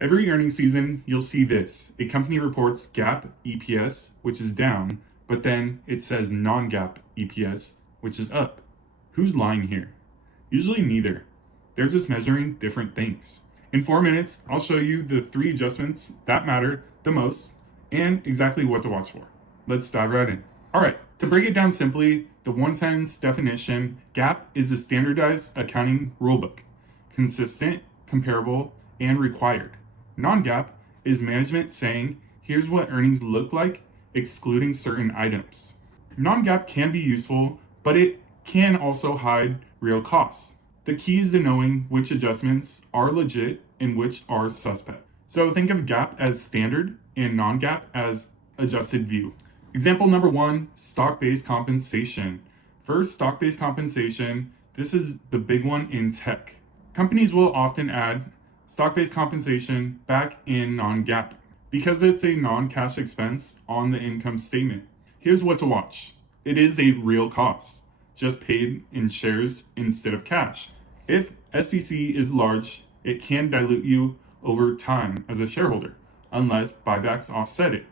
Every earnings season, you'll see this. A company reports GAAP EPS, which is down, but then it says non-GAAP EPS, which is up. Who's lying here? Usually neither. They're just measuring different things. In 4 minutes, I'll show you the 3 adjustments that matter the most and exactly what to watch for. Let's dive right in. All right, to break it down simply, the one-sentence definition, GAAP is a standardized accounting rulebook, consistent, comparable, and required. Non-GAAP is management saying, here's what earnings look like, excluding certain items. Non-GAAP can be useful, but it can also hide real costs. The key is to knowing which adjustments are legit and which are suspect. So think of GAAP as standard and non-GAAP as adjusted view. Example number 1, stock-based compensation. First, stock-based compensation, this is the big one in tech. Companies will often add stock-based compensation back in non-GAAP because it's a non-cash expense on the income statement. Here's what to watch. It is a real cost, just paid in shares instead of cash. If SBC is large, it can dilute you over time as a shareholder, unless buybacks offset it.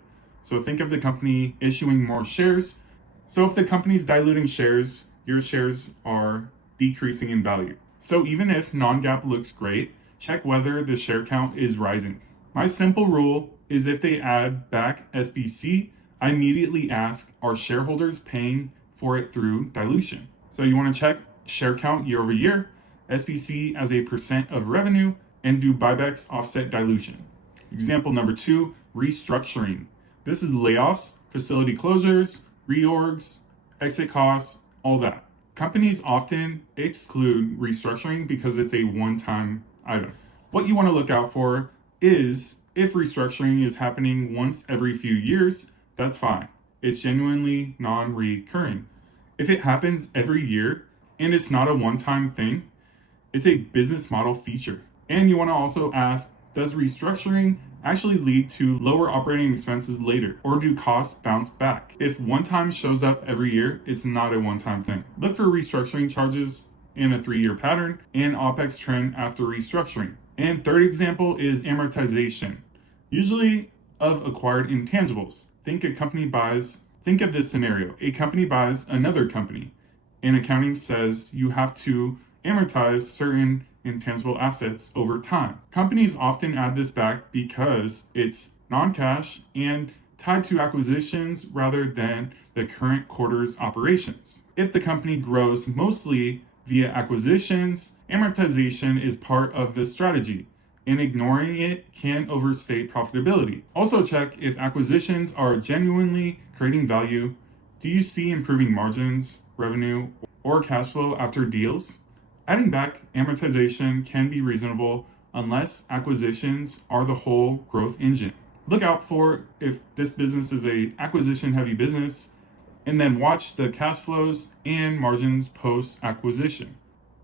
So think of the company issuing more shares. So if the company's diluting shares, your shares are decreasing in value. So even if non-GAAP looks great, check whether the share count is rising. My simple rule is if they add back SBC, I immediately ask, are shareholders paying for it through dilution? So you want to check share count year over year, SBC as a percent of revenue, and do buybacks offset dilution. Example number 2, restructuring. This is layoffs, facility closures, reorgs, exit costs, all that. Companies often exclude restructuring because it's a one-time item. What you want to look out for is if restructuring is happening once every few years, that's fine. It's genuinely non-recurring. If it happens every year and it's not a one-time thing, it's a business model feature. And you want to also ask, does restructuring actually lead to lower operating expenses later, or do costs bounce back? If one time shows up every year, it's not a one-time thing. Look for restructuring charges in a 3-year pattern and OPEX trend after restructuring. And third example is amortization, usually of acquired intangibles. Think of this scenario. A company buys another company, and accounting says you have to amortize certain intangible assets over time. Companies often add this back because it's non-cash and tied to acquisitions rather than the current quarter's operations. If the company grows mostly via acquisitions, amortization is part of the strategy, and ignoring it can overstate profitability. Also check if acquisitions are genuinely creating value. Do you see improving margins, revenue, or cash flow after deals? Adding back amortization can be reasonable unless acquisitions are the whole growth engine. Look out for if this business is a acquisition-heavy business, and then watch the cash flows and margins post-acquisition.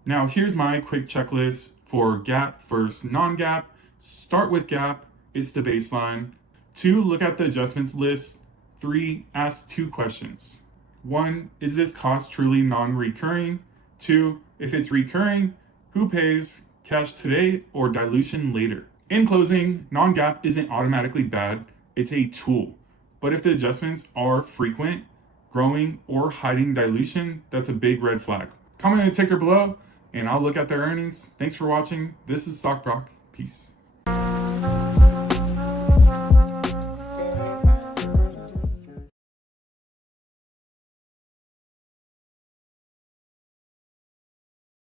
Now here's my quick checklist for GAAP versus non-GAAP. Start with GAAP, it's the baseline. 2, look at the adjustments list. 3, ask 2 questions. 1, is this cost truly non-recurring? 2, if it's recurring, who pays, cash today or dilution later? In closing, non-GAAP isn't automatically bad, it's a tool. But if the adjustments are frequent, growing, or hiding dilution, that's a big red flag. Comment the ticker below, and I'll look at their earnings. Thanks for watching. This is Stock Brock. Peace.